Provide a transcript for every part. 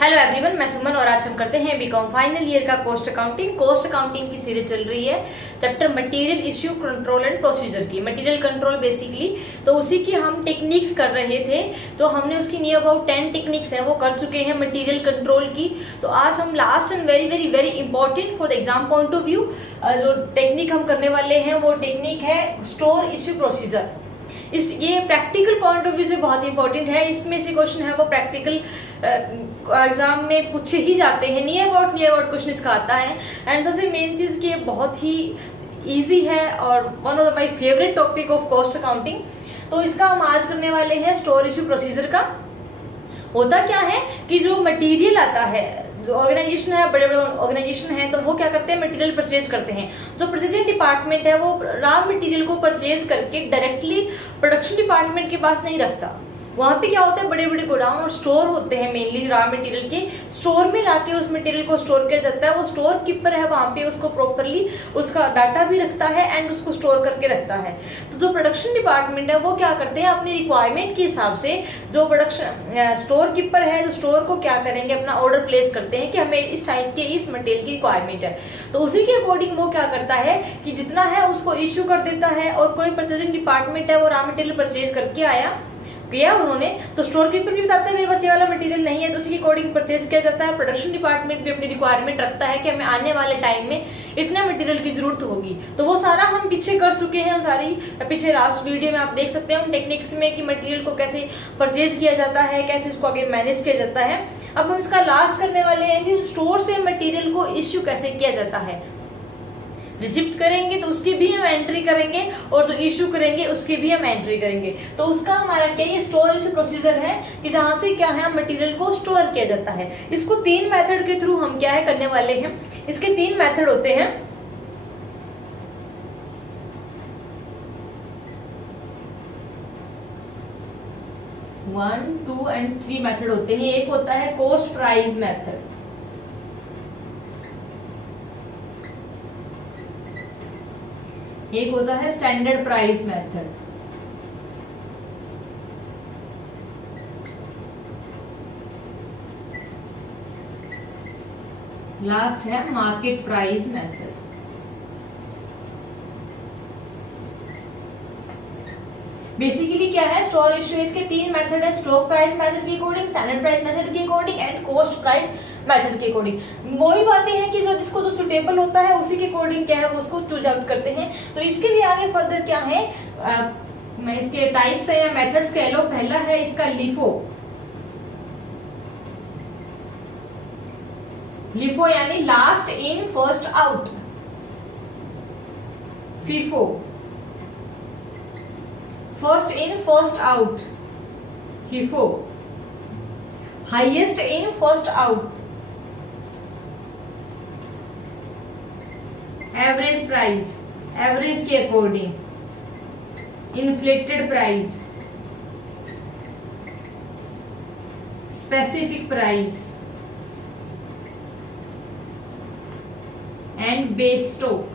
Hello everyone, मैं सुमन और आज हम करते हैं बीकॉम फाइनल ईयर का कॉस्ट अकाउंटिंग की सीरीज चल रही है chapter material issue control and procedure की। मटेरियल कंट्रोल बेसिकली तो उसी की हम टेक्निक्स कर रहे थे, तो हमने उसकी नियर अबाउट 10 टेक्निक्स हैं वो कर चुके हैं मटेरियल कंट्रोल की। तो आज हम last and very very very important for the exam point of view जो टेक्निक हम करने वाले हैं वो टेक्निक है स्टोर इश्यू प्रोसीजर। ये प्रैक्टिकल पॉइंट ऑफ व्यू से बहुत इंपॉर्टेंट है। इसमें से क्वेश्चन है वो प्रैक्टिकल एग्जाम में पूछे ही जाते हैं, नियर अबाउट क्वेश्चन इसका आता है। एंड सबसे मेन चीज कि ये बहुत ही इजी है और one of my favourite topic of cost accounting. तो इसका हम आज करने वाले हैं स्टोर इश्यू प्रोसीजर का। होता क्या है कि जो मटेरियल आता है, जो ऑर्गेनाइजेशन है, बड़े बड़े ऑर्गेनाइजेशन है, तो वो क्या करते हैं, मटेरियल परचेज करते हैं। जो परचेजिंग डिपार्टमेंट है वो रॉ मटेरियल को परचेज करके डायरेक्टली प्रोडक्शन डिपार्टमेंट के पास नहीं रखता। वहां पे क्या होता है, बड़े बड़े गोडाउन और स्टोर होते हैं मेनली रॉ मटेरियल के, स्टोर में लाके उस मटेरियल को स्टोर किया जाता है। वो स्टोर कीपर है वहां पे, उसको प्रॉपरली उसका डाटा भी रखता है एंड उसको स्टोर करके रखता है। तो जो प्रोडक्शन डिपार्टमेंट है वो क्या करते हैं, अपनी रिक्वायरमेंट के हिसाब से जो प्रोडक्शन स्टोर कीपर है, जो स्टोर को क्या करेंगे, अपना ऑर्डर प्लेस करते हैं कि हमें इस टाइप के इस मटेरियल की रिक्वायरमेंट है। तो उसी के अकॉर्डिंग वो क्या करता है कि जितना है उसको इश्यू कर देता है। और कोई परचेजिंग डिपार्टमेंट है वो रॉ मटेरियल परचेज करके आया किया उन्होंने, तो स्टोर कीपर भी बताते हैं मेरे पास ये वाला मटेरियल नहीं है, तो उसी के अकॉर्डिंग परचेज किया जाता है। प्रोडक्शन डिपार्टमेंट भी अपनी रिक्वायरमेंट रखता है कि हमें आने वाले टाइम में इतना मटेरियल की जरूरत होगी। तो वो सारा हम पीछे कर चुके हैं, हम सारी पीछे लास्ट वीडियो में आप देख सकते हैं हम टेक्निक्स में कि मटेरियल को कैसे परचेज किया जाता है, कैसे उसको आगे मैनेज किया जाता है। अब हम इसका लास्ट करने वाले हैं कि स्टोर से मटेरियल को इश्यू कैसे किया जाता है। रिसिप्ट करेंगे तो उसकी भी हम एंट्री करेंगे और जो इश्यू करेंगे उसकी भी हम एंट्री करेंगे। तो उसका हमारा क्या ये स्टोर इश्यू प्रोसीजर है कि जहां से क्या है मटेरियल को स्टोर किया जाता है। इसको 3 मेथड के थ्रू हम क्या है करने वाले हैं। इसके 3 मेथड होते हैं। वन, 2 एंड 3 मेथड होते हैं। एक होता है कॉस्ट प्राइस मेथड, एक होता है स्टैंडर्ड प्राइस मेथड, लास्ट है मार्केट प्राइस मेथड। बेसिकली क्या है स्टोर इश्यू, इसके 3 मेथड है, स्टॉक प्राइस मेथड के अकॉर्डिंग, स्टैंडर्ड प्राइस मेथड के according and cost price method के अकॉर्डिंग। वही बातें हैं कि जो जिसको जो सुटेबल होता है उसी के अकॉर्डिंग क्या है वो उसको चूज आउट करते हैं। तो इसके भी आगे फर्दर क्या है, मैं इसके टाइप्स है या मेथड्स कह लो। पहला है इसका लिफो, लिफो यानी last in first out. FIFO, first in first out. HIFO, highest in first out. Average price, average के according. Inflated price, specific price and base stock.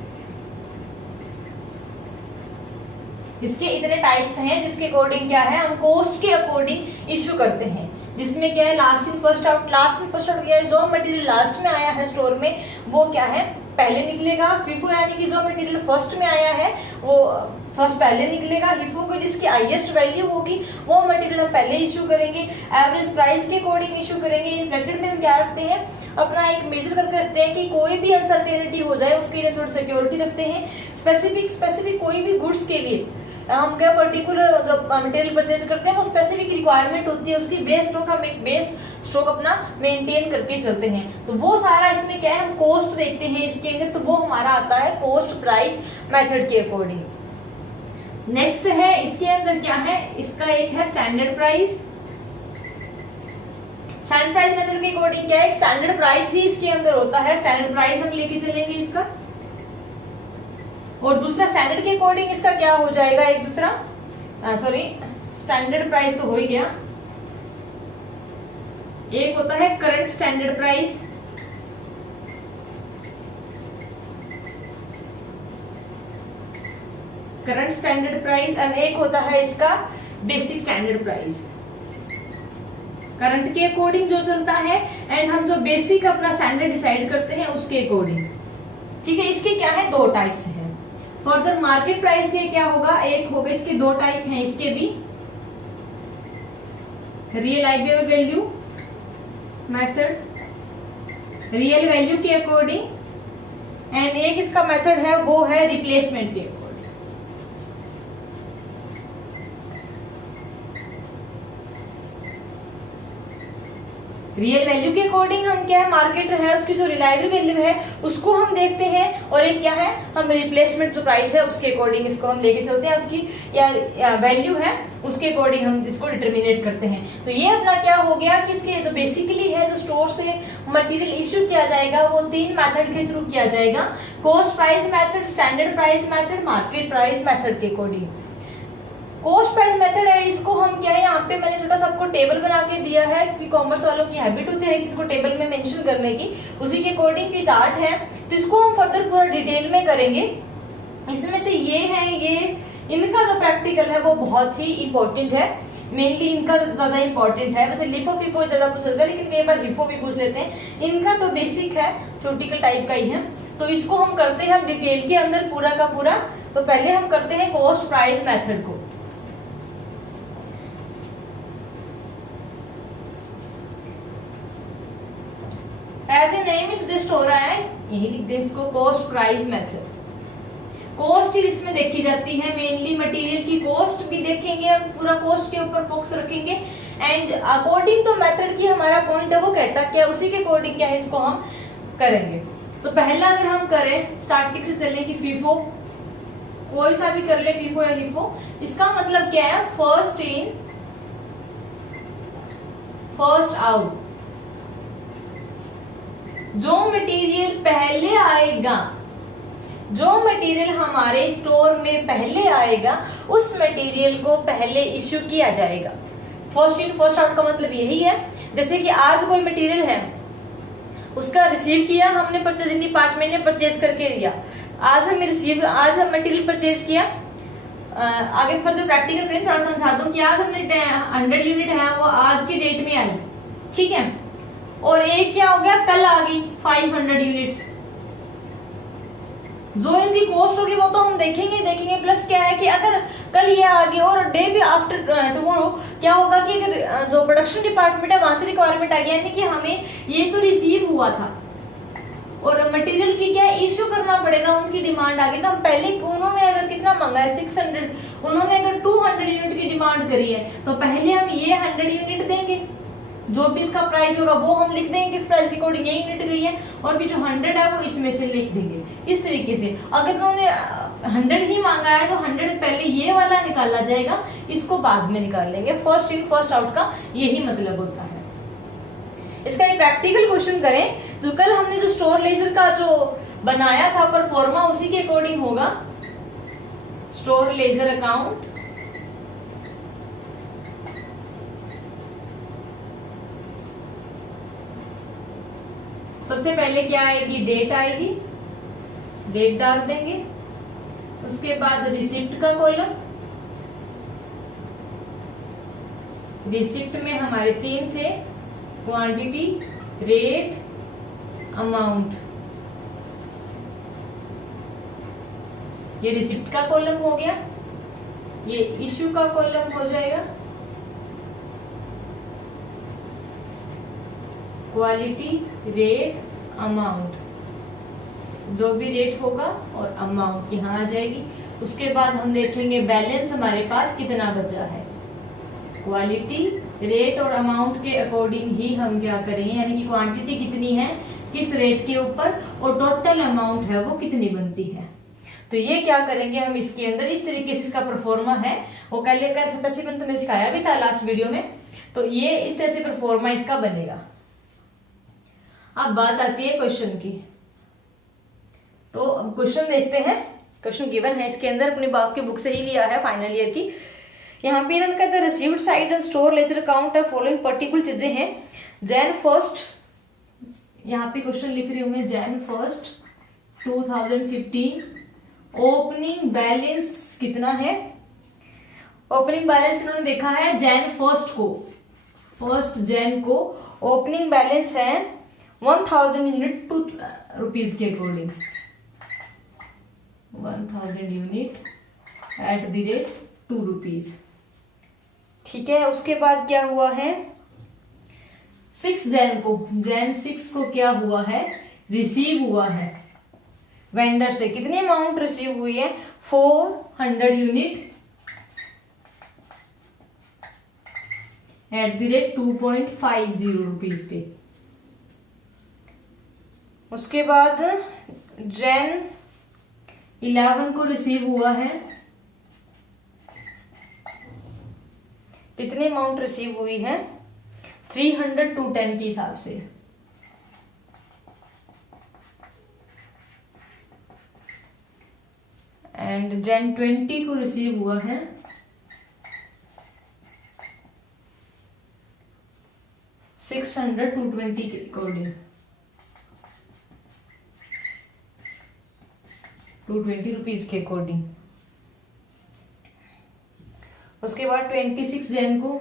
इसके इतने टाइप्स हैं जिसके अकॉर्डिंग क्या है हम कॉस्ट के अकॉर्डिंग इश्यू करते हैं। जिसमें क्या है last in first out. Last in first out क्या है, जो मटेरियल लास्ट में आया है स्टोर में वो क्या है पहले निकलेगा। फीफो यानी कि जो मटेरियल फर्स्ट में आया है वो फर्स्ट पहले निकलेगा। हिफो को जिसकी हाईएस्ट वैल्यू होगी वो मटेरियल हम पहले इश्यू करेंगे। एवरेज प्राइस के अकॉर्डिंग इश्यू करेंगे। इन्फ्लेटेड में हम क्या रखते हैं, अपना एक मेजर करके रखते हैं कि कोई भी अनसर्टेनिटी हो जाए उसके लिए थोड़ी सिक्योरिटी रखते हैं। स्पेसिफिक कोई भी गुड्स के लिए हम क्या पर्टिकुलर जो मटेरियल परचेज करते हैं वो स्पेसिफिक रिक्वायरमेंट होती है उसकी, बेस स्टॉक हम एक बेस स्टॉक अपना मेंटेन करके चलते हैं। तो वो सारा इसमें क्या है हम कॉस्ट देखते हैं इसके अंदर, तो वो हमारा आता है कॉस्ट प्राइस मेथड के अकॉर्डिंग। नेक्स्ट है इसके अंदर क्या है, इसका एक है standard price. Standard price method के अकॉर्डिंग क्या है, स्टैंडर्ड प्राइस भी इसके अंदर होता है। स्टैंडर्ड प्राइस हम लेके चलेंगे इसका, और दूसरा स्टैंडर्ड के अकॉर्डिंग इसका क्या हो जाएगा, एक दूसरा स्टैंडर्ड प्राइस तो हो ही गया। एक होता है current standard price, current standard price, और एक होता है इसका बेसिक स्टैंडर्ड प्राइस। करंट के अकॉर्डिंग जो चलता है, एंड हम जो बेसिक अपना स्टैंडर्ड डिसाइड करते हैं उसके अकॉर्डिंग। ठीक है, इसके क्या है, दो टाइप्स हैं। फर्दर मार्केट प्राइस के क्या होगा, एक होगा, इसके दो टाइप हैं इसके भी, realisable value method, real value के अकॉर्डिंग, एंड एक इसका मेथड है वो है रिप्लेसमेंट के अकॉर्डिंग। रियल वैल्यू के अकॉर्डिंग हम क्या है, मार्केट है उसकी जो रिलायबल वैल्यू है उसको हम देखते हैं, और एक क्या है, हम रिप्लेसमेंट जो प्राइस है उसके अकॉर्डिंग इसको हम लेके चलते हैं, उसकी या वैल्यू है उसके अकॉर्डिंग हम इसको डिटर्मिनेट करते हैं। तो ये अपना क्या हो गया कि इसके जो बेसिकली है जो स्टोर से मटेरियल इश्यू किया जाएगा वो तीन मेथड के थ्रू किया जाएगा, cost price method, standard price method, market price method के अकॉर्डिंग। कॉस्ट प्राइस मेथड है, इसको हम क्या है, यहाँ पे मैंने छोटा सा आपको टेबल बना के दिया है, क्योंकि कॉमर्स वालों की हैबिट होती है कि इसको टेबल में मेंशन करने की, उसी के अकॉर्डिंग ये चार्ट है। तो इसको हम फर्दर पूरा डिटेल में करेंगे। इसमें से ये है, ये इनका जो प्रैक्टिकल है वो बहुत ही इंपॉर्टेंट है, मेनली इनका ज्यादा इंपॉर्टेंट है। वैसे लिफो फिफो ज्यादा पूछ सकता है, लेकिन कई बार लिफो भी पूछ लेते हैं। इनका तो बेसिक है, थ्योरेटिकल टाइप का ही है, तो इसको हम करते हैं हम डिटेल के अंदर पूरा का पूरा। तो पहले हम करते हैं कॉस्ट प्राइस मेथड को। एज ए नेम ही सजेस्ट हो रहा है, यही लिख दे इसको, कॉस्ट प्राइस मेथड। कॉस्ट ही इसमें देखी जाती है, मेनली मटेरियल की कॉस्ट भी देखेंगे हम, पूरा कॉस्ट के ऊपर फोकस रखेंगे, एंड अकॉर्डिंग टू मेथड की हमारा पॉइंट है वो कहता क्या, उसी के अकॉर्डिंग क्या है इसको हम करेंगे। तो पहला अगर हम करें स्टार्टिंग से चलें कि फीफो, कोई सा भी कर ले, फीफो या लिफो, इसका मतलब क्या है, फर्स्ट इन फर्स्ट आउट। जो मटेरियल पहले आएगा, जो मटेरियल हमारे स्टोर में पहले आएगा उस मटेरियल को पहले इश्यू किया जाएगा। फर्स्ट इन फर्स्ट आउट का मतलब यही है, जैसे कि आज कोई मटेरियल है उसका रिसीव किया हमने, परचेजिंग डिपार्टमेंट ने परचेज करके दिया, आज हम मटेरियल परचेज किया। आगे फर्दर प्रैक्टिकल करें, थोड़ा समझा दूं कि आज हमने 100 यूनिट है वो आज की डेट में आई, ठीक है, और एक क्या हो गया, कल आ गई 500 यूनिट। जो इनकी कॉस्ट होगी वो तो हम देखेंगे। प्लस क्या है कि अगर कल ये आ गई और डे भी आफ्टर टुमारो क्या होगा कि अगर जो प्रोडक्शन डिपार्टमेंट है वहां से रिक्वायरमेंट आ गया, यानी कि हमें ये तो रिसीव हुआ था और मटेरियल की क्या इश्यू करना पड़ेगा, उनकी डिमांड आ गई। तो हम पहले, उन्होंने अगर कितना मांगा है 600, उन्होंने अगर 200 यूनिट की डिमांड करी है तो पहले हम ये 100 यूनिट देंगे, जो भी इसका प्राइस होगा वो हम लिख देंगे किस प्राइस के अकॉर्डिंग ये यूनिट गई है, और फिर जो 100 है वो इसमें से लिख देंगे। इस तरीके से अगर उन्होंने 100 ही मांगा है तो 100 पहले ये वाला निकाला जाएगा, इसको बाद में निकाल लेंगे। फर्स्ट इन फर्स्ट आउट का यही मतलब होता है। इसका एक प्रैक्टिकल क्वेश्चन करें, जो कल हमने जो स्टोर लेजर का जो बनाया था परफॉर्मा, उसी के अकॉर्डिंग होगा। स्टोर लेजर अकाउंट, सबसे पहले क्या आएगी, डेट आएगी, डेट डाल देंगे। उसके बाद रिसिप्ट का कॉलम, रिसिप्ट में हमारे 3 थे, क्वांटिटी, रेट, अमाउंट। ये रिसिप्ट का कॉलम हो गया, ये इश्यू का कॉलम हो जाएगा, क्वालिटी, रेट, अमाउंट, जो भी रेट होगा और अमाउंट यहाँ आ जाएगी। उसके बाद हम देखेंगे बैलेंस हमारे पास कितना बचा है, क्वालिटी, रेट और अमाउंट के अकॉर्डिंग ही हम क्या करेंगे, यानी कि क्वांटिटी कितनी है किस रेट के ऊपर और टोटल अमाउंट है वो कितनी बनती है। तो ये क्या करेंगे हम इसके अंदर, इस तरीके से इसका परफॉर्मा है, वो कल का स्पेसिफिक तो मैं सिखाया भी था लास्ट वीडियो में। तो ये इस तरह से परफॉर्मा इसका बनेगा। अब बात आती है क्वेश्चन की, तो क्वेश्चन देखते हैं। क्वेश्चन गिवन है इसके अंदर, अपनी बाप की बुक से ही लिया है फाइनल ईयर की। यहाँ पे इन्होंने कहते हैं received side and store ledger account है फॉलोइंग पर्टिकुलर चीजें हैं। जैन 1, यहाँ पे क्वेश्चन लिख रही हूं मैं, Jan 1, 2015 ओपनिंग बैलेंस कितना है। ओपनिंग बैलेंस इन्होंने देखा है Jan 1 को 1 जैन को ओपनिंग बैलेंस है 1000 यूनिट 2 रुपीज के अकॉर्डिंग, 1000 यूनिट @ 2 रुपीज। ठीक है, उसके बाद क्या हुआ है, 6 जैन को, जैन 6 को क्या हुआ है, रिसीव हुआ है वेंडर से। कितनी अमाउंट रिसीव हुई है, 400 यूनिट @ 2.50 रुपीज पे। उसके बाद जैन 11 को रिसीव हुआ है, कितनी अमाउंट रिसीव हुई है, 300 210 के हिसाब से। एंड जैन 20 को रिसीव हुआ है 600 220 के अकॉर्डिंग, 220 रुपीज के अकॉर्डिंग। उसके बाद 26 जैन को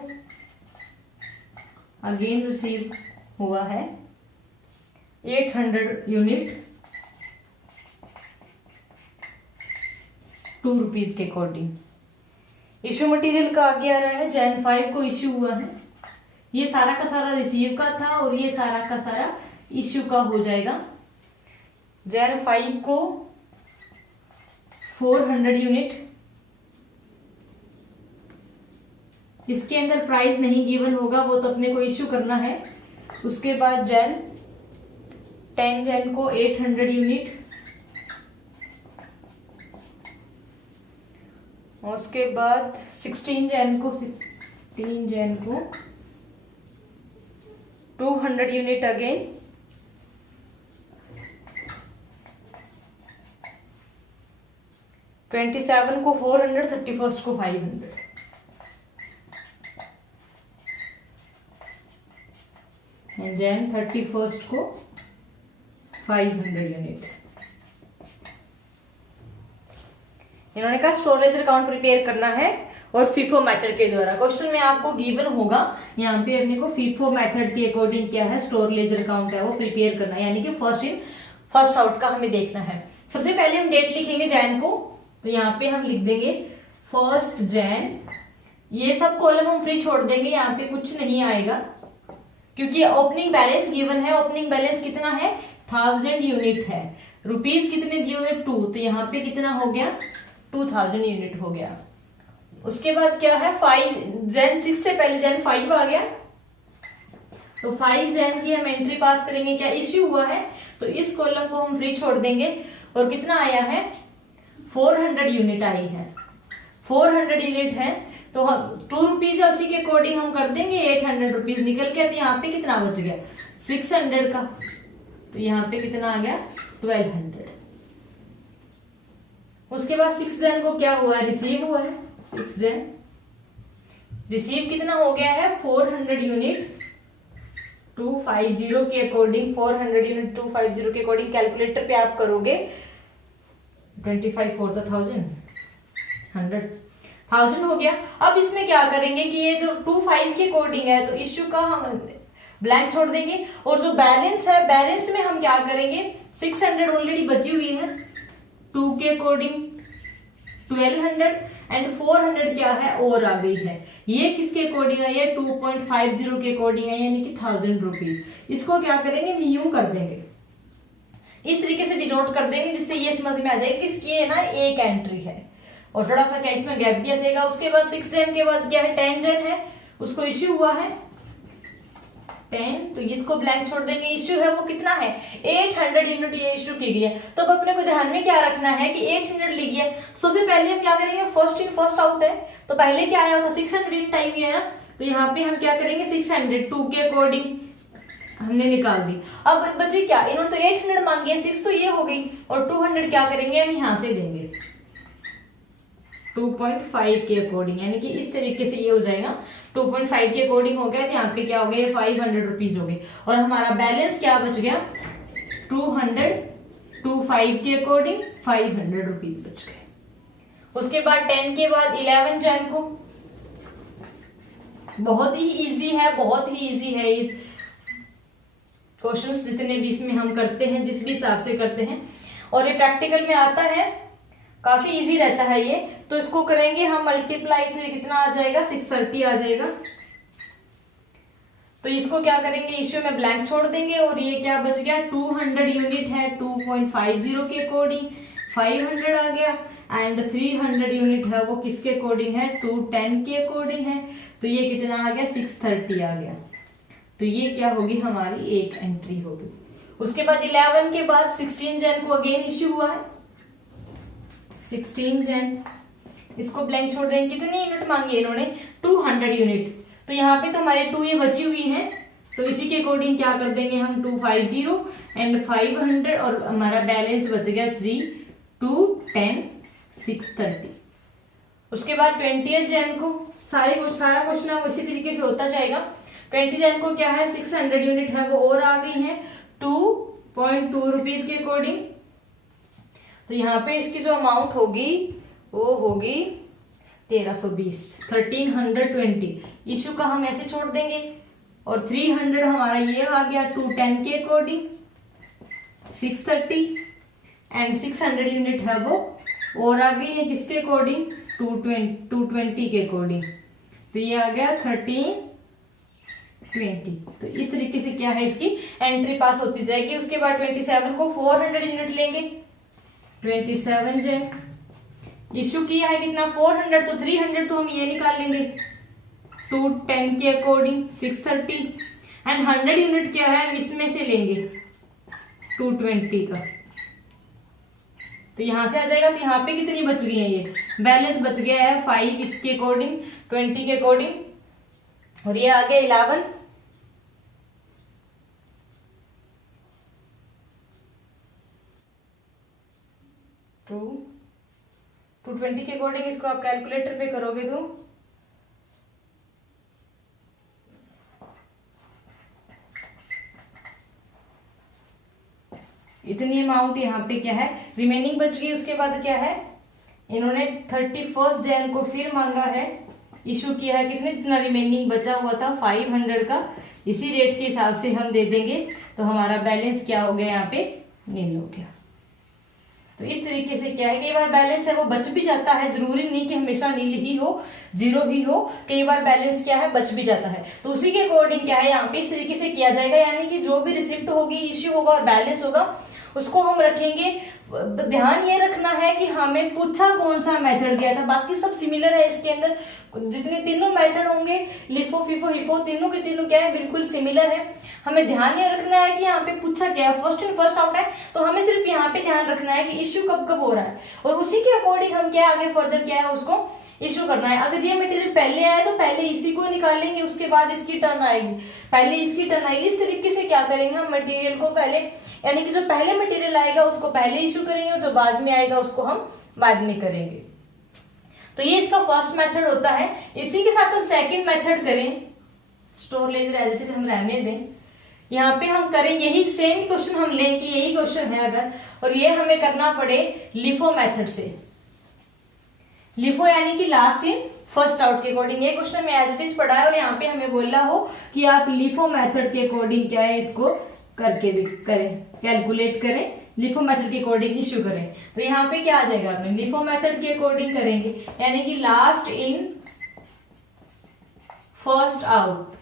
अगेन रिसीव हुआ है 800 यूनिट 2 रुपीज के अकॉर्डिंग। इश्यू मटेरियल का आगे आ रहा है, जैन 5 को इश्यू हुआ है, ये सारा का सारा रिसीव का था और ये सारा का सारा इश्यू का हो जाएगा। जैन 5 को 400 यूनिट, इसके अंदर प्राइस नहीं गिवन होगा, वो तो अपने को इश्यू करना है। उसके बाद जैन 10 जैन को 800 यूनिट, उसके बाद 16 जैन को 200 यूनिट अगेन, ट्वेंटी 27 को 400, 31 को 500। जैन 31 को 500 यूनिट। इन्होंने कहा स्टोरेज अकाउंट प्रिपेयर करना है और फीफो मेथड के द्वारा। क्वेश्चन में आपको गिवन होगा, यहाँ पे अपने को फीफो मेथड के अकॉर्डिंग क्या है, स्टोर लेजर अकाउंट है वो प्रिपेयर करना है, यानी कि फर्स्ट इन फर्स्ट आउट का हमें देखना है। सबसे पहले हम डेट लिखेंगे जैन को, तो यहाँ पे हम लिख देंगे 1 जैन, ये सब कॉलम हम फ्री छोड़ देंगे, यहाँ पे कुछ नहीं आएगा क्योंकि ओपनिंग बैलेंस गिवन है। ओपनिंग बैलेंस कितना है, 1000 यूनिट है, रुपीज कितने दिए हुए 2, तो यहाँ पे कितना हो गया 2000 यूनिट हो गया। उसके बाद क्या है 5 जैन 6 से पहले जैन 5 आ गया, तो 5 जैन की हम एंट्री पास करेंगे, क्या इश्यू हुआ है, तो इस कॉलम को हम फ्री छोड़ देंगे और कितना आया है 400 यूनिट आई है, 400 यूनिट है तो हम 2 रुपीज है उसी के अकॉर्डिंग हम कर देंगे 800 रुपीज निकल के, तो यहाँ पे कितना बच गया 600 का, तो यहाँ पे कितना आ गया 1200। उसके बाद 6 जैन को क्या हुआ है, रिसीव हुआ है, 6 जैन रिसीव कितना हो गया है 400 यूनिट 250 के अकॉर्डिंग, 400 यूनिट 250 के अकॉर्डिंग कैलकुलेटर पे आप करोगे 25 4 1000 हो गया। अब इसमें क्या करेंगे कि ये जो 25 के अकॉर्डिंग है तो इश्यू का हम ब्लैंक छोड़ देंगे और जो बैलेंस है बैलेंस में हम क्या करेंगे 600 ऑलरेडी बची हुई है 2 के अकॉर्डिंग 1200 एंड 400 क्या है और आ गई है, ये किसके अकॉर्डिंग है, ये 2.50 के अकॉर्डिंग है, यानी कि 1000 रुपीज। इसको क्या करेंगे यूं कर देंगे, इस तरीके से डिनोट कर देंगे जिससे ये समझ में आ जाएगा कि इसकी है ना एक एंट्री है और थोड़ा सा क्या इसमें गैप भी आ जाएगा। उसके बाद 6 जैन के बाद क्या है 10 जैन है, उसको इश्यू हुआ है 10, तो इसको ब्लैंक छोड़ देंगे। इश्यू है वो कितना है 800 यूनिट ये इश्यू की गई है। तो अब अपने को ध्यान में क्या रखना है कि 800 लिखी है, सबसे पहले हम क्या करेंगे फर्स्ट इन फर्स्ट आउट है, तो पहले क्या आया था 600 यूनिट टाइम है ना, तो यहाँ पे हम क्या करेंगे 600 2 के अकॉर्डिंग हमने निकाल दी। अब बच्चे क्या इन्होंने तो 800 मांगी है, 6 तो ये हो गई और 200 क्या करेंगे हम यहाँ से देंगे 2.5 के अकॉर्डिंग, यानी कि इस तरीके से ये हो जाएगा 2.5 के अकॉर्डिंग हो गया, तो यहाँ पे क्या हो गया 500 रुपीज हो गए और हमारा बैलेंस क्या बच गया 205 के अकॉर्डिंग 500 रुपीज बच गए। उसके बाद 10 के बाद 11 जैन को बहुत ही इजी है, बहुत ही इजी है ये क्वेश्चंस जितने भी इसमें हम करते हैं, जिस भी हिसाब से करते हैं, और ये प्रैक्टिकल में आता है, काफी इजी रहता है ये। तो इसको करेंगे हम मल्टीप्लाई, तो ये कितना आ जाएगा, 630 आ जाएगा। तो इसको क्या करेंगे, इश्यू में ब्लैंक छोड़ देंगे, और ये क्या बच गया, 200 यूनिट है 2.50 के अकॉर्डिंग, 500 आ गया, एंड 300 यूनिट है वो किसके अकॉर्डिंग है, 210 के अकॉर्डिंग है। तो ये कितना आ गया, 630 आ गया। तो ये क्या होगी, हमारी एक एंट्री होगी। उसके बाद 11 के बाद 16 जन को अगेन इश्यू हुआ है, 16 जन, इसको ब्लैंक छोड़ देंगे। कितनी यूनिट मांगी है इन्होंने, 200 यूनिट। तो यहाँ पे तो हमारे 2 ये बची हुई है, तो इसी के अकॉर्डिंग क्या कर देंगे हम, 250 एंड 500, और हमारा बैलेंस बच गया 3, 2, 10, 630। उसके बाद 20 जन को सारा क्वेश्चन अब इसी तरीके से होता जाएगा। 20 जन को क्या है, 600 यूनिट है वो और आ गई है 2.2 रुपीज के अकॉर्डिंग। तो यहाँ पे इसकी जो अमाउंट होगी वो होगी 1320, 1320। इशू का हम ऐसे छोड़ देंगे, और 300 हमारा ये आ गया 210 के अकॉर्डिंग, 630, एंड 600 यूनिट है वो और आ गई है किसके अकॉर्डिंग, 220 के अकॉर्डिंग। तो ये आ गया 1320। तो इस तरीके से क्या है, इसकी एंट्री पास होती जाएगी। उसके बाद 27 को 400 यूनिट लेंगे, 27 जन इश्यू किया है कितना, 400, तो 300 तो हम ये निकाल लेंगे 210 के अकॉर्डिंग, 630, एंड 100 यूनिट क्या है, हम इसमें से लेंगे 220 का। तो यहां से आ जाएगा। तो यहाँ पे कितनी बच गई है, ये बैलेंस बच गया है 5 इसके अकॉर्डिंग, 20 के अकॉर्डिंग, और ये आ गया 11। टू 220 के अकॉर्डिंग इसको आप कैलकुलेटर पे करोगे तो इतनी अमाउंट यहाँ पे क्या है रिमेनिंग बच गई। उसके बाद क्या है, इन्होंने 31 जैन को फिर मांगा है, इशू किया है कितने, जितना रिमेनिंग बचा हुआ था 500 का, इसी रेट के हिसाब से हम दे देंगे। तो हमारा बैलेंस क्या हो गया, यहाँ पे नील हो गया। तो इस तरीके से क्या है, कई बार बैलेंस है वो बच भी जाता है, जरूरी नहीं कि हमेशा नील ही हो, जीरो ही हो, कई बार बैलेंस क्या है बच भी जाता है। तो उसी के अकॉर्डिंग क्या है यहाँ पे इस तरीके से किया जाएगा, यानी कि जो भी रिसिप्ट होगी, इश्यू होगा और बैलेंस होगा, उसको हम रखेंगे। ध्यान ये रखना है कि हमें पूछा कौन सा मेथड गया था, बाकी सब सिमिलर है इसके अंदर, जितने तीनों मेथड होंगे लिफो फिफो हिफो तीनों के तीनों क्या है बिल्कुल सिमिलर है। हमें ध्यान ये रखना है कि यहाँ पे पूछा क्या है, फर्स्ट इन फर्स्ट आउट है, तो हमें सिर्फ यहाँ पे ध्यान रखना है कि इश्यू कब कब हो रहा है, और उसी के अकॉर्डिंग हम क्या आगे फर्दर क्या है उसको इशू करना है। अगर ये मटेरियल पहले आए तो पहले इसी को निकालेंगे, उसके बाद इसकी टर्न आएगी, पहले इसकी टर्न आएगी। इस तरीके से क्या करेंगे हम, मटेरियल को पहले, यानी कि जो पहले मटेरियल आएगा उसको पहले इशू करेंगे, और जो बाद में आएगा उसको हम बाद में करेंगे। तो ये इसका फर्स्ट मेथड होता है। इसी के साथ हम सेकंड मेथड करें, store ledger as it is हम रहने दें, यहाँ पे हम करें यही सेम क्वेश्चन हम लें कि यही क्वेश्चन है अगर, और ये हमें करना पड़े लिफो मेथड से। लिफो यानी कि लास्ट इन फर्स्ट आउट के अकॉर्डिंग, ये क्वेश्चन में एज इट इज पढ़ा है, और यहाँ पे हमें बोला हो कि आप लिफो मेथड के अकॉर्डिंग क्या है इसको करके करें, कैलकुलेट करें, लिफो मेथड के अकॉर्डिंग इश्यू करें। तो यहाँ पे क्या आ जाएगा, आपने लिफो मेथड के अकॉर्डिंग करेंगे, यानी कि लास्ट इन फर्स्ट आउट,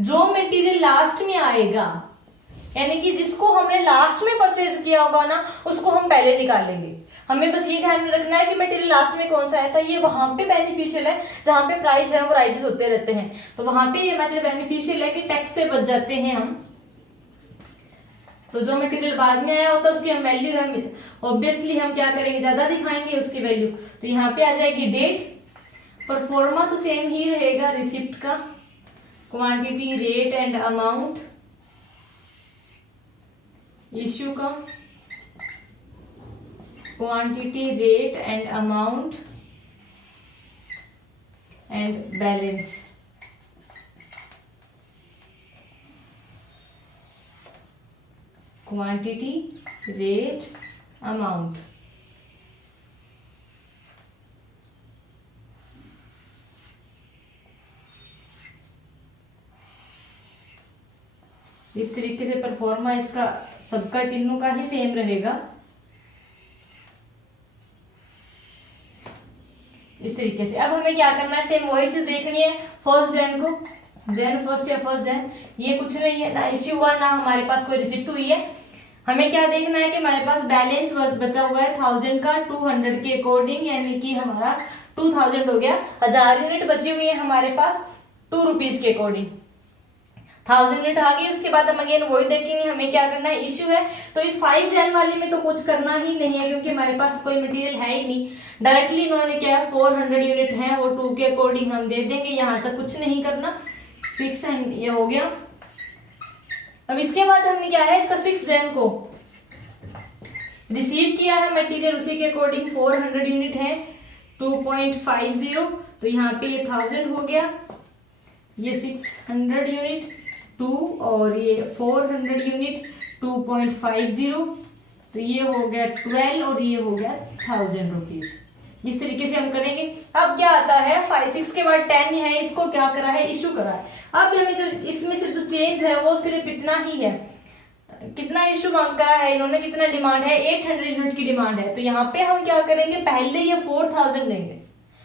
जो मटेरियल लास्ट में आएगा, यानी कि जिसको हमने लास्ट में परचेज किया होगा ना, उसको हम पहले निकालेंगे। हमें बस ये ध्यान में रखना है कि मटेरियल लास्ट में कौन सा आया था, ये वहां पे बेनिफिशियल है जहां पे प्राइस है वो राइजेस होते रहते हैं, तो वहां पे ये मेथड बेनिफिशियल है कि टैक्स से बच जाते हैं हम। तो जो मटेरियल बाद में आया होता है उसकी हम वैल्यू, हम ऑब्वियसली हम क्या करेंगे, ज्यादा दिखाएंगे उसकी वैल्यू। तो यहाँ पे आ जाएगी डेट, परफॉर्मा तो सेम ही रहेगा, रिसिप्ट का, quantity, rate and amount, issue का quantity, rate and amount and balance. Quantity, rate, amount, इस तरीके से परफॉर्मा इसका सबका तीनों का ही सेम रहेगा। इस तरीके से अब हमें क्या करना है, सेम वही चीज देखनी है। फर्स्ट जैन को, जैन फर्स्ट या फर्स्ट जैन, ये कुछ नहीं है, ना इश्यू हुआ ना हमारे पास कोई रिसिप्ट हुई है। हमें क्या देखना है कि हमारे पास बैलेंस बचा हुआ है 1000 का 200 के अकॉर्डिंग, यानी कि हमारा 2000 हो गया। 1000 यूनिट बची हुई है हमारे पास 2 रुपीज के अकॉर्डिंग। 1000 यूनिट आ गई, उसके बाद हम अगेन वही देखेंगे हमें क्या करना है। इश्यू है तो इस 5 जैन वाले में तो कुछ करना ही नहीं है, क्योंकि हमारे पास कोई मटेरियल है ही नहीं। डायरेक्टली इन्होंने क्या है 400 यूनिट है और 2 के अकॉर्डिंग हम दे देंगे, यहाँ तक कुछ नहीं करना। 6 एंड ये हो गया। अब इसके बाद हमने क्या है, इसका 6 जैन को रिसीव किया है मटेरियल, उसी के अकॉर्डिंग 400 यूनिट है 2.50, तो यहाँ पे ये 1000 हो गया, ये 600 यूनिट 2 और ये 400 यूनिट 2.50, तो ये हो गया 12 और ये हो गया 1000 रुपीज। इस तरीके से हम करेंगे। अब क्या आता है 5 6 के बाद 10 है, इसको क्या करा है, इशू करा है। अब हमें जो इसमें से जो चेंज है वो सिर्फ इतना ही है। कितना इशू मांग करा है इन्होंने, कितना डिमांड है, 800 यूनिट की डिमांड है। तो यहाँ पे हम क्या करेंगे, पहले ये 4000 देंगे,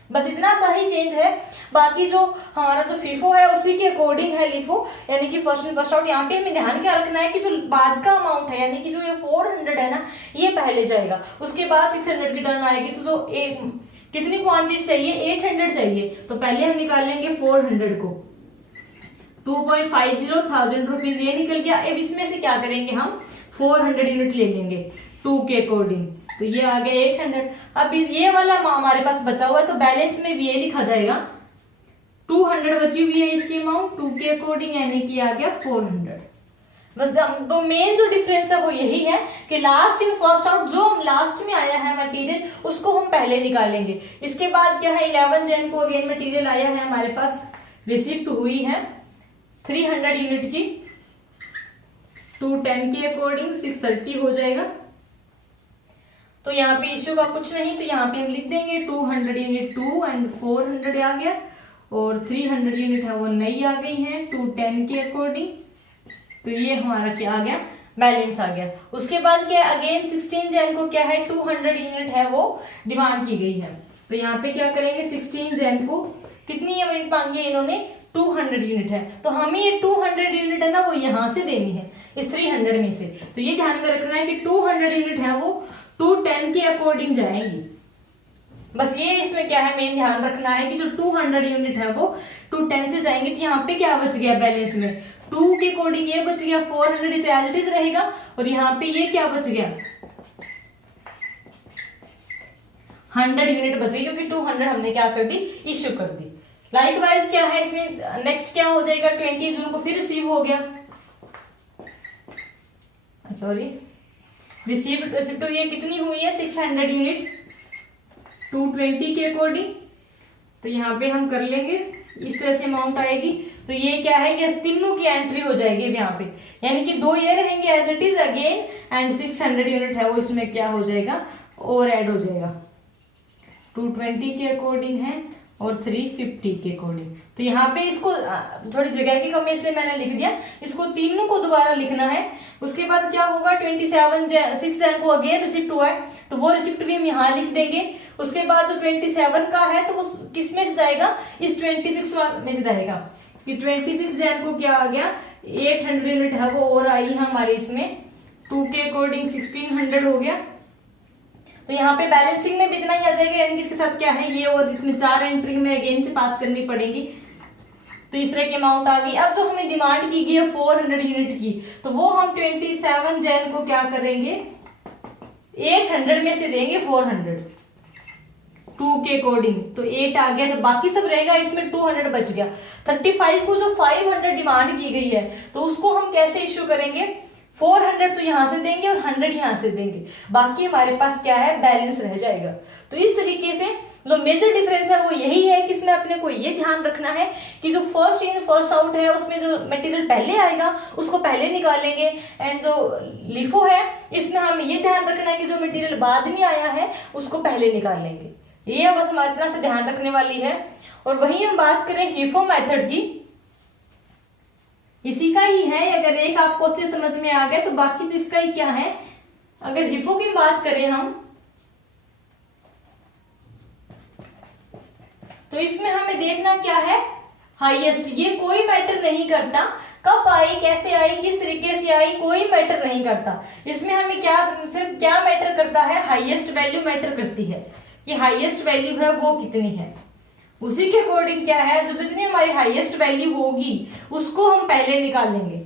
बस इतना सा ही चेंज है। बाकी जो हमारा जो फीफो है उसी के अकॉर्डिंग है लिफो, यानी कि फर्स्ट इन फर्स्ट आउट। यहाँ पे हमें ध्यान क्या रखना है कि जो बाद का अमाउंट है, यानी कि जो ये 400 है ना, ये पहले जाएगा, उसके बाद 600 की टर्न आएगी। तो जो कितनी क्वांटिटी चाहिए, 800 चाहिए, तो पहले हम निकालेंगे 400 को, 2.50 1000 रुपीज ये निकल गया। अब इसमें से क्या करेंगे, हम 400 यूनिट ले लेंगे 2 के अकॉर्डिंग, तो ये आ गया 800। अब ये वाला हमारे पास बचा हुआ है, तो बैलेंस में भी ये लिखा जाएगा 200 बची हुई है इसकी अमाउंट 2 के अकॉर्डिंग, यानी कि आ गया 400। बस तो मेन जो डिफरेंस है वो यही है कि लास्ट इन फर्स्ट आउट, जो हम लास्ट में आया है मटेरियल उसको हम पहले निकालेंगे। इसके बाद क्या है, 11 जैन को अगेन मटेरियल आया है हमारे पास, रिसिप्ट हुई है 300 यूनिट की 210 के अकॉर्डिंग 630 हो जाएगा। तो यहाँ पे इश्यू का कुछ नहीं, तो यहाँ पे हम लिख देंगे 200 यूनिट 2 एंड 400 आ गया, और 300 यूनिट है वो नई आ गई है 210 के अकॉर्डिंग। तो ये हमारा क्या आ गया, बैलेंस आ गया। उसके बाद क्या है, अगेन 16 जैन को क्या है 200 यूनिट है वो डिमांड की गई है। तो यहाँ पे क्या करेंगे, 16 जैन को कितनी यूनिट मांगी है इन्होंने, 200 यूनिट है, तो हमें ये 200 यूनिट है ना वो यहाँ से देनी है इस 300 में से। तो ये ध्यान में रखना है कि 200 यूनिट है वो 210 के अकॉर्डिंग जाएंगी। बस ये इसमें क्या है, मेन ध्यान रखना है कि जो 200 यूनिट है वो 210 से जाएंगे। तो यहाँ पे क्या बच गया बैलेंस में, 2 के अकॉर्डिंग ये बच गया 400, तो एज इट इज रहेगा। और यहाँ पे ये क्या बच गया, 100 यूनिट बची, क्योंकि 200 हमने क्या कर दी, इश्यू कर दी। लाइकवाइज क्या है इसमें नेक्स्ट क्या हो जाएगा, 20 जून को फिर रिसीव हो गया, सॉरी रिसिप्ट ये कितनी हुई है 600 यूनिट 220 के अकॉर्डिंग। तो यहाँ पे हम कर लेंगे, इस तरह से अमाउंट आएगी। तो ये क्या है, ये तीनों की एंट्री हो जाएगी यहाँ पे, यानी कि 2 ये रहेंगे as it is again, and 600 unit है वो इसमें क्या हो जाएगा और ऐड हो जाएगा। 220 के अकॉर्डिंग है और 350 के अकॉर्डिंग। तो यहाँ पे इसको थोड़ी जगह की कमी इसलिए मैंने लिख दिया, इसको तीनों को दोबारा लिखना है। उसके बाद क्या होगा, 6 जैन को अगेन रिसिप्ट हुआ है, तो वो रिसिप्ट भी हम यहाँ लिख देंगे। उसके बाद जो 27 का है तो वो किस में से जाएगा, इस 26 में से जाएगा। कि 26 जैन को क्या आ गया, 800 यूनिट है वो और आई है हमारे इसमें 2 के अकॉर्डिंग 1600 हो गया। तो यहाँ पे बैलेंसिंग में भी इतना ही आ जाएगा, यानी कि इसके साथ क्या है ये, और इसमें 4 एंट्री हमें अगेन से पास करनी पड़ेगी। तो इस तरह की अमाउंट आ गई। अब जो हमें डिमांड की गई है 400 यूनिट की, तो वो हम 27 जैन को क्या करेंगे, 800 में से देंगे 400 2 के अकॉर्डिंग, तो 8 आ गया, तो बाकी सब रहेगा, इसमें 200 बच गया। 35 को जो 500 डिमांड की गई है तो उसको हम कैसे इश्यू करेंगे, 400 तो यहां से देंगे और 100 यहां से देंगे, बाकी हमारे पास क्या है बैलेंस रह जाएगा। तो इस तरीके से जो मेजर डिफरेंस है वो यही है कि इसमें अपने को ये ध्यान रखना है कि जो फर्स्ट इन फर्स्ट आउट है उसमें जो मटेरियल पहले आएगा उसको पहले निकालेंगे, एंड जो लिफो है इसमें हम ये ध्यान रखना है कि जो मटेरियल बाद में आया है उसको पहले निकालेंगे। ये बस हमारे इतना से ध्यान रखने वाली है। और वहीं हम बात करें हिफो मेथड की, इसी का ही है। अगर एक आपको से समझ में आ गया तो बाकी तो इसका ही क्या है। अगर हिफो की बात करें हम, तो इसमें हमें देखना क्या है, हाईएस्ट। ये कोई मैटर नहीं करता कब आई, कैसे आई, किस तरीके से आई, कोई मैटर नहीं करता। इसमें हमें क्या, सिर्फ क्या मैटर करता है, हाईएस्ट वैल्यू मैटर करती है। ये हाईएस्ट वैल्यू है वो कितनी है, उसी के अकॉर्डिंग क्या है, जो जितनी हमारी हाईएस्ट वैल्यू होगी उसको हम पहले निकालेंगे।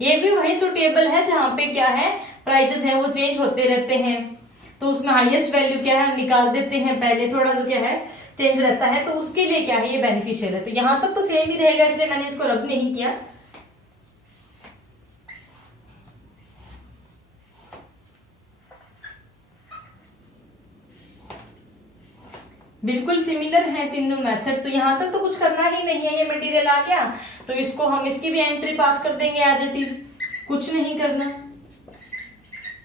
ये भी वही सुटेबल है जहां पे क्या है, प्राइजेस है वो चेंज होते रहते हैं, तो उसमें हाईएस्ट वैल्यू क्या है हम निकाल देते हैं पहले, थोड़ा जो क्या है चेंज रहता है, तो उसके लिए क्या है ये बेनिफिशियल है। तो यहां तक तो सेम ही रहेगा, इसलिए मैंने इसको रब नहीं किया। बिल्कुल सिमिलर है तीनों मेथड, तो यहां तक तो कुछ करना ही नहीं है। ये मटेरियल आ गया तो इसको हम इसकी भी एंट्री पास कर देंगे एज इट इज, कुछ नहीं करना।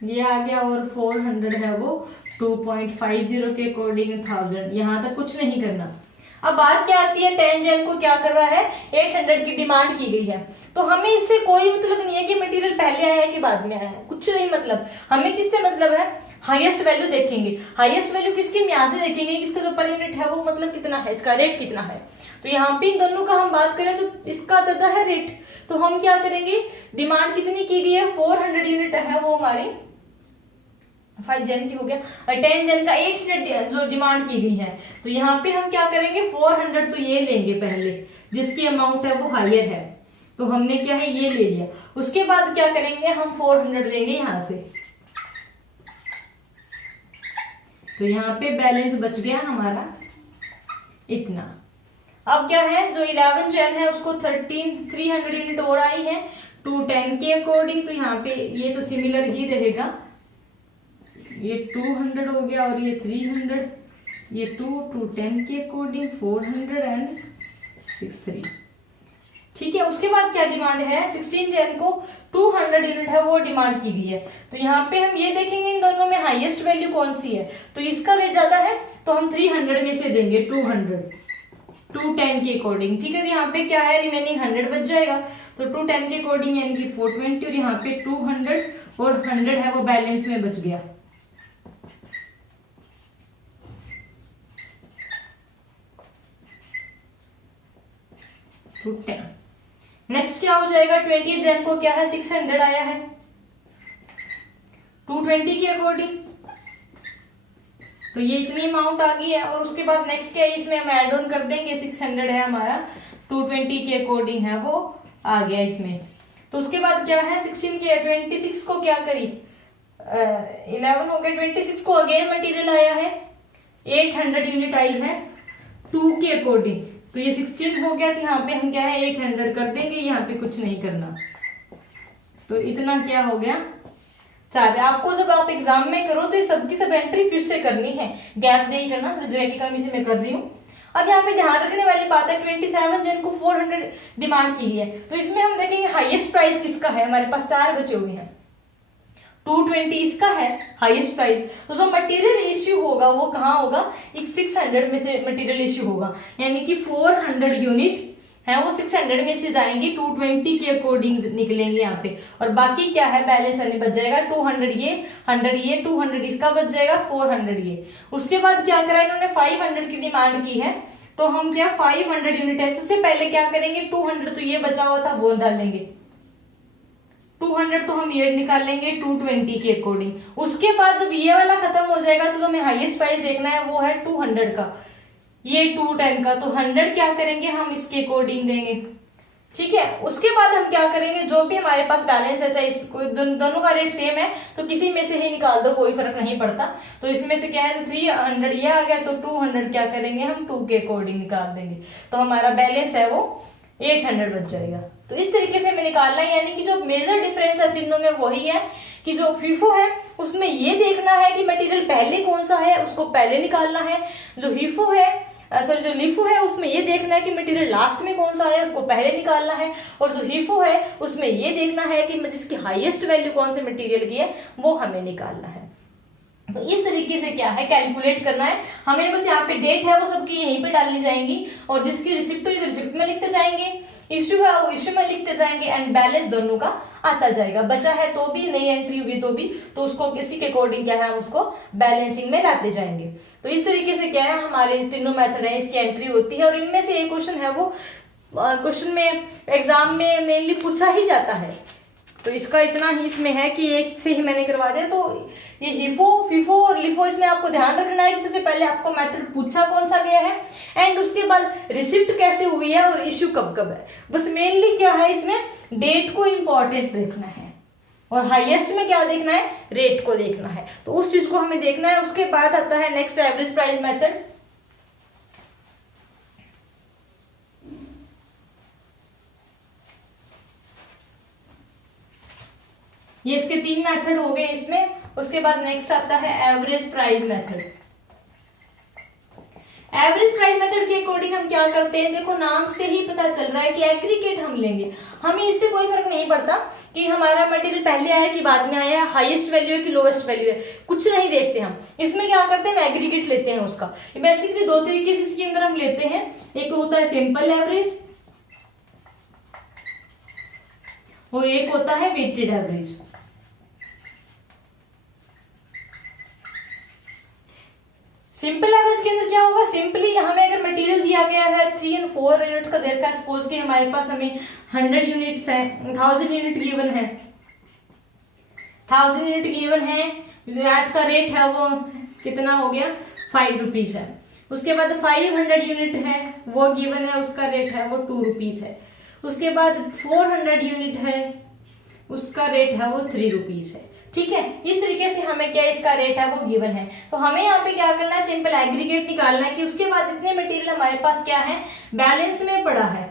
ये आ गया और 400 है वो 2.50 के अकॉर्डिंग 1000, यहां तक कुछ नहीं करना। अब बात क्या आती है, 10 जन को क्या कर रहा है, 800 की डिमांड की गई है, तो हमें इससे कोई मतलब नहीं है कि मटेरियल पहले आया है कि बाद में आया है, कुछ नहीं मतलब। हमें किससे मतलब है, हाईएस्ट वैल्यू देखेंगे। हाईएस्ट वैल्यू किसकी, यहां से देखेंगे इसका जो पर यूनिट है वो मतलब कितना है, इसका रेट कितना है। तो यहाँ पे इन दोनों का हम बात करें तो इसका ज्यादा है रेट, तो हम क्या करेंगे, डिमांड कितनी की गई है, 400 यूनिट है वो हमारी 5 जन की हो गया, और 10 जन का 800 जो डिमांड की गई है, तो यहाँ पे हम क्या करेंगे 400 तो ये लेंगे पहले, जिसकी अमाउंट है वो हायर है, तो हमने क्या है ये ले लिया। उसके बाद क्या करेंगे हम 400 देंगे यहां से, तो यहाँ पे बैलेंस बच गया हमारा इतना। अब क्या है, जो 11 जन है उसको 300 यूनिट और आई है 210 के अकॉर्डिंग, तो यहाँ पे ये तो सिमिलर ही रहेगा, ये 200 हो गया और ये 300, ये 210 के अकॉर्डिंग 463, ठीक है। उसके बाद क्या डिमांड है, 16 जन को 200 यूनिट है वो डिमांड की गई है, तो यहाँ पे हम ये देखेंगे इन दोनों में हाईएस्ट वैल्यू कौन सी है, तो इसका रेट ज्यादा है तो हम 300 में से देंगे 210 के अकॉर्डिंग, ठीक है। तो यहाँ पे क्या है, रिमेनिंग 100 बच जाएगा, तो 210 के अकॉर्डिंग यानी कि 420, और यहाँ पे 200 और 100 है वो बैलेंस में बच गया। नेक्स्ट क्या हो जाएगा, 20 जन को क्या है 600 आया है 220 के अकॉर्डिंग, तो ये इतनी अमाउंट आ गई है। और उसके बाद नेक्स्ट क्या है, इसमें हम ऐड ऑन कर देंगे, 600 है हमारा 220 के अकॉर्डिंग है वो आ गया इसमें। तो उसके बाद क्या है 16 के 26 को क्या करी 11 हो गया, 26 को अगेन मटेरियल आया है 800 यूनिट आई है 2 के अकॉर्डिंग, तो ये 16 हो गया, तो यहाँ पे हम क्या है 800 कर देंगे, यहाँ पे कुछ नहीं करना, तो इतना क्या हो गया 4। आपको जब आप एग्जाम में करो तो ये सबकी सब एंट्री फिर से करनी है, गैप नहीं करना, जगह की कमी से मैं कर रही हूँ। अब यहाँ पे ध्यान रखने वाली बात है 27 जन को 400 डिमांड की है, तो इसमें हम देखेंगे हाईएस्ट प्राइस किसका है, हमारे पास 4 बचे हुए हैं, 220 इसका है हाईएस्ट प्राइस, तो जो मटेरियल इश्यू होगा वो कहाँ होगा, एक 600 में से मटेरियल इश्यू होगा, यानी कि 400 यूनिट है वो 600 में से जाएंगे, 220 के अकॉर्डिंग निकलेंगे यहाँ पे, और बाकी क्या है बैलेंस यानी बच जाएगा 200 ये 100 ये 200 इसका बच जाएगा 400 ये। उसके बाद क्या करा इन्होंने 500 की डिमांड की है, तो हम क्या 500 यूनिट है, सबसे पहले क्या करेंगे 200 तो ये बचा हुआ था वो डालेंगे, 200 तो हम ये निकाल लेंगे 220 के अकॉर्डिंग। उसके बाद जब ये वाला खत्म हो जाएगा तो हमें हाईएस्ट प्राइस देखना है, वो है 200 का, ये 210 का, तो 100 क्या करेंगे हम इसके अकॉर्डिंग देंगे, ठीक है। उसके बाद हम क्या करेंगे, जो भी हमारे पास बैलेंस है, चाहे दोनों का रेट सेम है तो किसी में से ही निकाल दो, कोई फर्क नहीं पड़ता। तो इसमें से क्या है 300 ये आ गया, तो 200 क्या करेंगे हम 2 के अकॉर्डिंग निकाल देंगे, तो हमारा बैलेंस है वो 800 बच जाएगा। तो इस तरीके से हमें निकालना है, यानी कि जो मेजर डिफरेंस है तीनों में वही है कि जो फीफो है उसमें ये देखना है कि मटेरियल पहले कौन सा है उसको पहले निकालना है, जो हीफो है सॉरी जो लिफो है उसमें ये देखना है कि मटेरियल लास्ट में कौन सा है उसको पहले निकालना है, और जो हीफो है उसमें ये देखना है कि जिसकी हाईएस्ट वैल्यू कौन से मटेरियल की है वो हमें निकालना है। तो इस तरीके से क्या है कैलकुलेट करना है हमें, बस यहाँ पे डेट है वो सबकी यहीं पे डालनी जाएंगी, और जिसकी रिसिप्ट हुई तो रिसिप्ट में लिखते जाएंगे, इश्यू है वो इश्यू में लिखते जाएंगे एंड बैलेंस दोनों का आता जाएगा, बचा है तो भी, नई एंट्री हुई तो भी, तो उसको इसी के अकॉर्डिंग क्या है हम उसको बैलेंसिंग में लाते जाएंगे। तो इस तरीके से क्या है हमारे तीनों मेथड है, इसकी एंट्री होती है। और इनमें से एक क्वेश्चन है वो क्वेश्चन में एग्जाम में मेनली पूछा ही जाता है, तो इसका इतना ही इसमें है कि एक से ही मैंने करवा दिया। तो ये हिफो, फिफो और लिफो, इसमें आपको ध्यान रखना है कि सबसे पहले आपको मेथड पूछा कौन सा गया है एंड उसके बाद रिसिप्ट कैसे हुई है और इश्यू कब कब है। बस मेनली क्या है इसमें डेट को इंपॉर्टेंट देखना है और हाईएस्ट में क्या देखना है, रेट को देखना है। तो उस चीज को हमें देखना है। उसके बाद आता है नेक्स्ट एवरेज प्राइस मेथड। ये इसके 3 मेथड हो गए इसमें। उसके बाद नेक्स्ट आता है average price method. Average price method के अकॉर्डिंग हम क्या करते हैं, देखो नाम से ही पता चल रहा है कि एग्रीगेट हम लेंगे। हमें इससे कोई फर्क नहीं पड़ता कि हमारा मटेरियल पहले आया कि बाद में आया, हाईएस्ट वैल्यू है कि लोएस्ट वैल्यू है, कुछ नहीं देखते हम। इसमें क्या करते हैं, एग्रीगेट लेते हैं उसका। बेसिकली 2 तरीके से इसके अंदर हम लेते हैं, एक होता है सिंपल एवरेज और एक होता है वेटेड एवरेज। सिंपल एवरेज के अंदर क्या होगा, सिंपली हमें अगर मटेरियल दिया गया है 3 और 4 यूनिट्स का दे रखा है, सपोज कि हमारे पास हमें 100 यूनिट्स है, 1000 यूनिट गिवन है, 1000 यूनिट गिवन है, इसका रेट है वो कितना हो गया 5 रुपीज है। उसके बाद 500 यूनिट है वो गिवन है, उसका रेट है वो 2 रुपीज है। उसके बाद 400 यूनिट है, उसका रेट है वो 3 रुपीज है। ठीक है, इस तरीके से हमें क्या इसका रेट है वो गिवन है। तो हमें यहाँ पे क्या करना है, सिंपल एग्रीगेट निकालना है कि उसके बाद इतने मटेरियल हमारे पास क्या है, बैलेंस में पड़ा है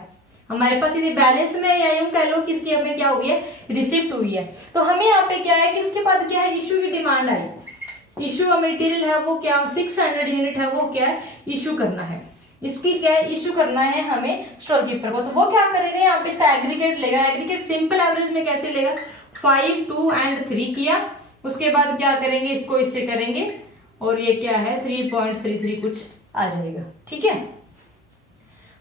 हमारे पास, यदि बैलेंस में या यूं कह लो कि इसकी हमें क्या हुई है, रिसिप्ट हुई है। तो हमें यहाँ पे क्या है कि उसके बाद क्या है, इश्यू की डिमांड आई। इश्यू मटेरियल है वो क्या 600 यूनिट है वो क्या है, इश्यू करना है। इसकी क्या है, इश्यू करना है हमें स्टोर कीपर को। तो वो क्या करेंगे, यहाँ पे इसका एग्रीगेट लेगा। एग्रीगेट सिंपल एवरेज में कैसे लेगा, 5, 2 एंड 3 किया। उसके बाद क्या करेंगे, इसको इससे करेंगे और ये क्या है 3.33 कुछ आ जाएगा। ठीक है,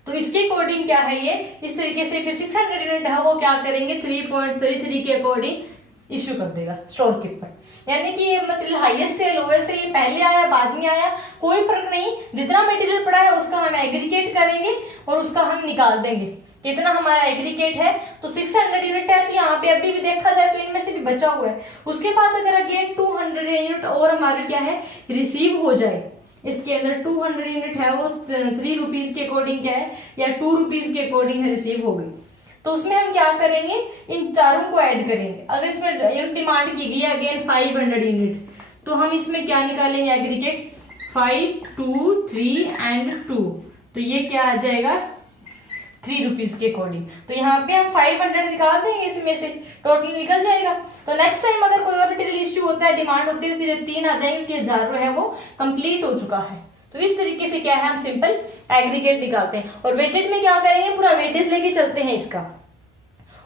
तो इसके अकॉर्डिंग क्या है ये इस तरीके से फिर 600 यूनिट है वो क्या करेंगे 3.33 के अकॉर्डिंग इश्यू कर देगा स्टोर कीपर। यानी कि ये मटेरियल हाईएस्ट है लोएस्ट है, ये पहले आया बाद में आया कोई फर्क नहीं, जितना मटेरियल पड़ा है उसका हम एग्रीगेट करेंगे और उसका हम निकाल देंगे कितना हमारा एग्रीगेट है। तो 600 यूनिट है, तो यहाँ पे अभी भी देखा जाए तो इनमें से भी बचा हुआ है। उसके बाद अगर अगेन 200 यूनिट और हमारे क्या है रिसीव हो जाए, इसके अंदर 200 यूनिट है वो 3 रुपीज के अकॉर्डिंग क्या है या 2 रुपीज के अकॉर्डिंग रिसीव हो गई, तो उसमें हम क्या करेंगे, इन चारों को ऐड करेंगे। अगर इसमें यूनिट डिमांड की गई है अगेन 500 यूनिट, तो हम इसमें क्या निकालेंगे एग्रीगेट 5, 2, 3 एंड 2, तो ये क्या आ जाएगा 3 रुपीज के अकॉर्डिंग। तो यहाँ पे हम 500 निकाल देंगे, इसमें से टोटल निकल जाएगा। तो नेक्स्ट टाइम अगर कोई और मटेरियल इश्यू होता है, डिमांड होती है, फिर 3 आ जाएंगे क्योंकि 1000 है वो कंप्लीट हो चुका है। तो इस तरीके से क्या है हम सिंपल एग्रीगेट निकालते हैं। और वेटेड में क्या करेंगे, पूरा वेटेज लेके चलते हैं इसका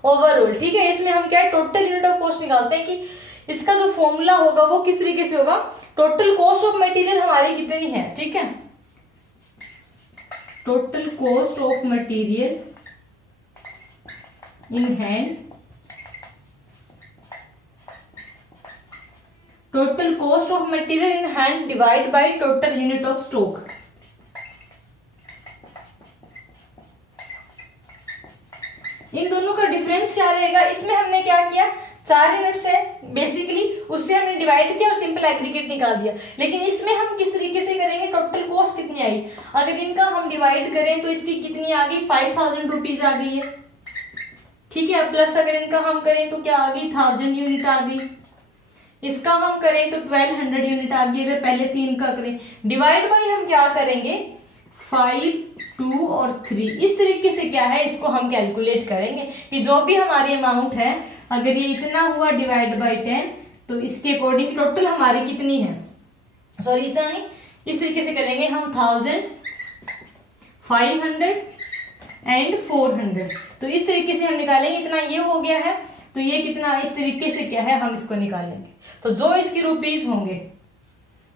ओवरऑल। ठीक है, इसमें हम क्या है टोटल यूनिट ऑफ कॉस्ट निकालते हैं कि इसका जो फॉर्मूला होगा वो किस तरीके से होगा, टोटल कॉस्ट ऑफ मटेरियल हमारी कितनी है। ठीक है, total cost of material in hand, total cost of material in hand divide by total unit of stock. इन दोनों का डिफरेंस क्या रहेगा, इसमें हमने क्या किया 4 यूनिट्स है बेसिकली, उससे हमने डिवाइड किया और सिंपल एग्रीगेट निकाल दिया। लेकिन इसमें हम किस तरीके से करेंगे, टोटल कॉस्ट कितनी आई, अगर इनका हम डिवाइड करें तो इसकी कितनी आ गई 5000 रुपीज आ गई है। ठीक है, प्लस अगर इनका हम करें तो क्या आ गई 1000 यूनिट आ गई, इसका हम करें तो 1200 यूनिट आ गई। अगर पहले 3 का करें डिवाइड बाई हम क्या करेंगे 5, 2 और 3, इस तरीके से क्या है इसको हम कैलकुलेट करेंगे कि जो भी हमारी अमाउंट है अगर ये इतना हुआ डिवाइड बाई 10 तो इसके अकॉर्डिंग टोटल हमारी कितनी है, सॉरी इस तरह नहीं, इस तरीके से करेंगे हम 1000, 500 एंड 400। तो इस तरीके से हम निकालेंगे, इतना ये हो गया है तो ये कितना, इस तरीके से क्या है हम इसको निकालेंगे। तो जो इसके रुपीज होंगे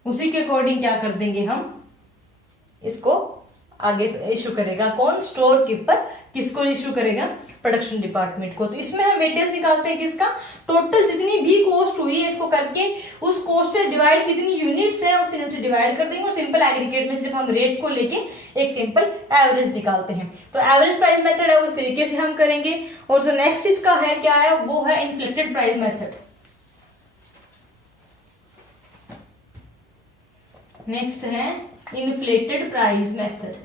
उसी के अकॉर्डिंग क्या कर देंगे हम इसको आगे इशू करेगा। कौन? Store keeper. किसको इशू करेगा? प्रोडक्शन डिपार्टमेंट को। तो इसमें हम वेटेज निकालते हैं किसका? टोटल जितनी भी कॉस्ट हुई है इसको करके उस कॉस्ट से डिवाइड कितनी यूनिट्स है उस यूनिट से डिवाइड कर देंगे और सिंपल एग्रीगेट में सिर्फ हम रेट को लेके एक सिंपल एवरेज निकालते हैं। तो एवरेज प्राइस मेथड है उस तरीके से हम करेंगे। और जो नेक्स्ट इसका है क्या है वो है इन्फ्लेटेड प्राइस मेथड। नेक्स्ट है इन्फ्लेटेड प्राइस मेथड।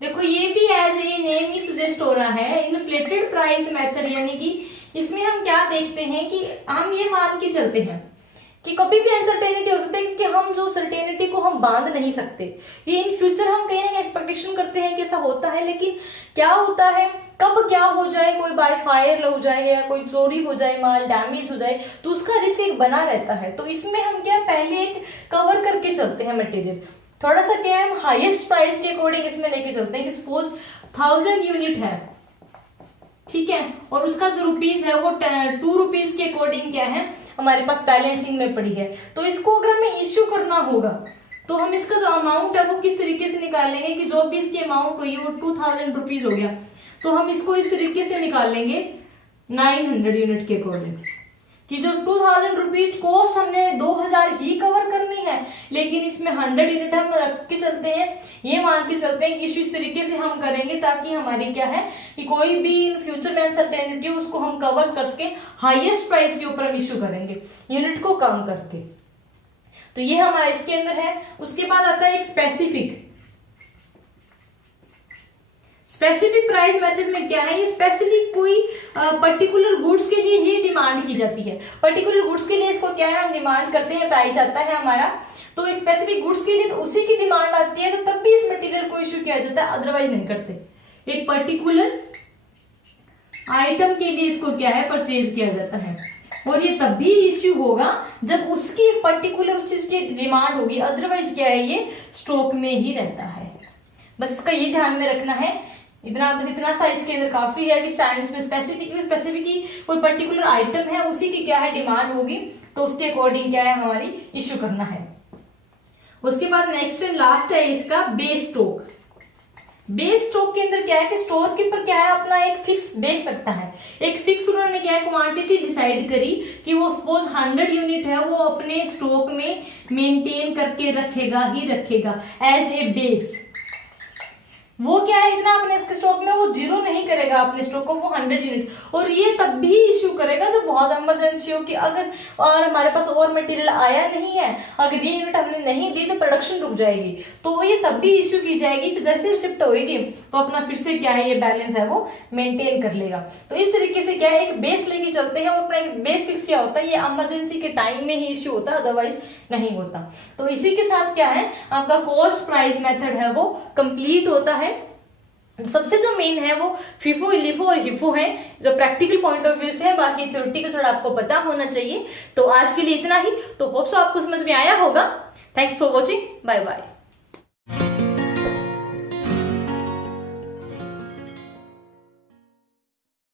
देखो ये भी एज ए नेम ही सुजेस्ट हो रहा है इन्फ्लेटेड प्राइस मेथड, यानी कि इसमें हम क्या देखते हैं कि हम ये मान के चलते हैं कि कभी भी अनसर्टेनिटी हो सकती है क्योंकि हम जो सर्टेनिटी को हम बांध नहीं सकते। ये इन फ्यूचर हम कहीं ना कहीं एक्सपेक्टेशन करते हैं कि ऐसा होता है, लेकिन क्या होता है कब क्या हो जाए, कोई बाय फायर हो जाए या कोई चोरी हो जाए, माल डैमेज हो जाए, तो उसका रिस्क एक बना रहता है। तो इसमें हम क्या पहले एक कवर करके चलते हैं मटेरियल। थोड़ा सा क्या है हम हाईएस्ट प्राइस के अकॉर्डिंग इसमें लेके चलते हैं कि सपोज 1000 यूनिट है, ठीक है, और उसका जो रुपीज है वो 2 रुपीज के अकॉर्डिंग क्या है हमारे पास बैलेंसिंग में पड़ी है। तो इसको अगर हमें इश्यू करना होगा तो हम इसका जो अमाउंट है वो किस तरीके से निकालेंगे कि जो भी इसकी अमाउंट हुई है वो 2000 रुपीज हो गया, तो हम इसको इस तरीके से निकाल लेंगे 900 यूनिट के अकॉर्डिंग कि जो 2000 रुपीज कॉस्ट हमने 2000 ही कवर करनी है, लेकिन इसमें 100 यूनिट हम रख के चलते हैं, ये मान के चलते हैं कि इस तरीके से हम करेंगे ताकि हमारी क्या है कि कोई भी इन फ्यूचर में अनसर्टेनिटी उसको हम कवर कर सके। हाईएस्ट प्राइस के ऊपर हम इश्यू करेंगे यूनिट को कम करके। तो ये हमारा इसके अंदर है। उसके बाद आता है एक स्पेसिफिक प्राइस मेथड में क्या है, ये स्पेशली कोई पर्टिकुलर गुड्स के लिए ही डिमांड की जाती है। पर्टिकुलर गुड्स के लिए इसको क्या है हम डिमांड करते हैं, प्राइस आता है हमारा, तो एक स्पेसिफिक गुड्स के लिए तो उसी की डिमांड आती है, तो तब भी इस मटेरियल को इश्यू किया जाता है, अदरवाइज नहीं करते। एक पर्टिकुलर आइटम के लिए इसको क्या है परचेज किया जाता है, और ये तब भी इश्यू होगा जब उसकी पर्टिकुलर उस चीज की डिमांड होगी, अदरवाइज क्या है ये स्टॉक में ही रहता है। बस इसका ये ध्यान में रखना है। इतना सा इसके अंदर काफी है कि साइंस में स्पेसिफिक कोई पर्टिकुलर आइटम है उसी की क्या है डिमांड होगी, तो उसके अकॉर्डिंग क्या है हमारी इश्यू करना है। उसके बाद नेक्स्ट एंड लास्ट है इसका बेस स्टॉक। बेस स्टॉक के अंदर क्या है कि स्टोर कीपर क्या है अपना एक फिक्स बेच सकता है, एक फिक्स उन्होंने क्या है क्वांटिटी डिसाइड करी कि वो सपोज 100 यूनिट है वो अपने स्टॉक में मेंटेन करके रखेगा ही रखेगा एज ए बेस। वो क्या है इतना अपने इसके स्टॉक में वो जीरो नहीं करेगा अपने स्टॉक को, वो 100 यूनिट, और ये तब भी इश्यू करेगा जब बहुत इमरजेंसी हो कि अगर और हमारे पास और मटेरियल आया नहीं है, अगर ये यूनिट हमने नहीं दी तो प्रोडक्शन रुक जाएगी, तो ये तब भी इश्यू की जाएगी कि जैसे शिफ्ट होएगी तो अपना फिर से क्या है ये बैलेंस है वो मेंटेन कर लेगा। तो इस तरीके से क्या है एक बेस लेके चलते हैं, वो अपना एक बेस फिक्स क्या होता है ये इमरजेंसी के टाइम में ही इश्यू होता है, अदरवाइज नहीं होता। तो इसी के साथ क्या है आपका कॉस्ट प्राइस मेथड है वो कंप्लीट होता है। सबसे जो मेन है वो फीफो, लिफो और हिफो है जो प्रैक्टिकल पॉइंट ऑफ व्यू से है, बाकी थ्योरेटिकल थोड़ा आपको पता होना चाहिए। तो आज के लिए इतना ही। तो होप सो आपको समझ में आया होगा। Thanks for watching, bye bye.